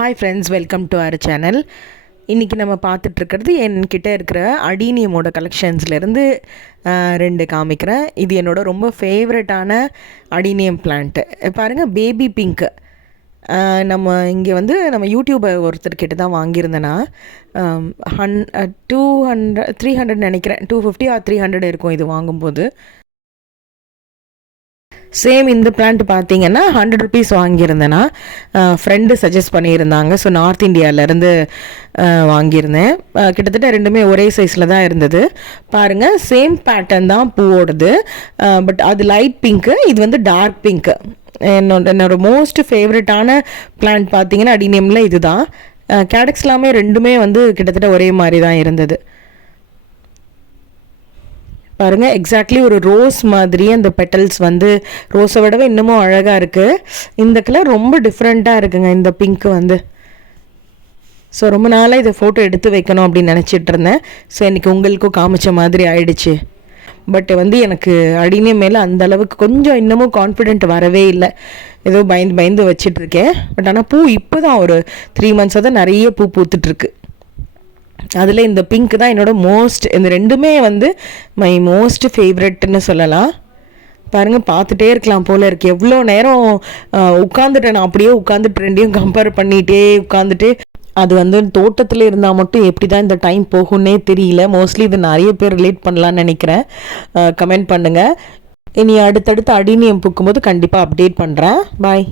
Hi friends welcome to our channel இன்றைக்கி நம்ம பார்த்துட்ருக்கிறது என்கிட்ட இருக்கிற அடீனியமோட கலெக்ஷன்ஸ்லேருந்து ரெண்டு காமிக்கிறேன். இது என்னோட ரொம்ப ஃபேவரட்டான அடீனியம் பிளான்ட்டு பாருங்கள் பேபி பிங்க்கு நம்ம இங்கே வந்து நம்ம யூடியூபர் ஒருத்தர்கிட்ட தான் வாங்கியிருந்தேன்னா ஹன் டூ ஹண்ட்ரட் த்ரீ ஹண்ட்ரட் நினைக்கிறேன். Two fifty or three hundred இருக்கும் இது வாங்கும்போது. சேம் இந்த பிளான்ட் பார்த்தீங்கன்னா ஹண்ட்ரட் ருபீஸ் வாங்கியிருந்தேன்னா ஃப்ரெண்டு சஜஸ்ட் பண்ணியிருந்தாங்க. ஸோ நார்த் இந்தியாவிலேருந்து வாங்கியிருந்தேன். கிட்டத்தட்ட ரெண்டுமே ஒரே சைஸில் தான் இருந்தது. பாருங்கள் சேம் பேட்டர்ன் தான் பூவோடது. பட் அது லைட் பிங்க்கு இது வந்து டார்க் பிங்க்கு என்னோட என்னோட மோஸ்ட் ஃபேவரட்டான பிளான்ட் பார்த்தீங்கன்னா அடினியமில் இதுதான். கேடக்ஸ் எல்லாமே ரெண்டுமே வந்து கிட்டத்தட்ட ஒரே மாதிரி தான் இருந்தது. பாருங்க எக்ஸாக்ட்லி ஒரு ரோஸ் மாதிரி அந்த பெட்டல்ஸ் வந்து ரோஸை விடவே இன்னமும் அழகாக இருக்குது இந்த கலர் ரொம்ப டிஃப்ரெண்ட்டாக இருக்குங்க இந்த பிங்க் வந்து. ஸோ ரொம்ப நாளாக இதை ஃபோட்டோ எடுத்து வைக்கணும் அப்படின்னு நினச்சிட்டு இருந்தேன். ஸோ இன்றைக்கி உங்களுக்கும் காமிச்ச மாதிரி ஆயிடுச்சு. பட் வந்து எனக்கு அடினே மேலே அந்த அளவுக்கு கொஞ்சம் இன்னமும் கான்ஃபிடென்ட் வரவே இல்லை. ஏதோ பயந்து பயந்து வச்சிட்ருக்கேன் பட் ஆனால் பூ இப்போ தான் ஒரு த்ரீ மந்த்ஸாக தான் நிறைய பூ பூத்துட்ருக்கு அதில் இந்த பிங்க் தான் என்னோட மோஸ்ட் இந்த ரெண்டுமே வந்து மை மோஸ்ட் ஃபேவரெட்னு சொல்லலாம். பாருங்கள் பார்த்துட்டே இருக்கலாம் போல் இருக்கு. எவ்வளோ நேரம் உட்காந்துட்டேன் நான் அப்படியே உட்காந்துட்டு ரெண்டையும் கம்பேர் பண்ணிகிட்டே உட்காந்துட்டு அது வந்து தோட்டத்தில் இருந்தால் மட்டும் எப்படி தான் இந்த டைம் போகும்னே தெரியல. மோஸ்ட்லி இது நிறைய பேர் ரிலேட் பண்ணலான்னு நினைக்கிறேன். கமெண்ட் பண்ணுங்கள் இனி அடுத்தடுத்து அடினியம் பூக்கும்போது கண்டிப்பாக அப்டேட் பண்ணுறேன் பாய்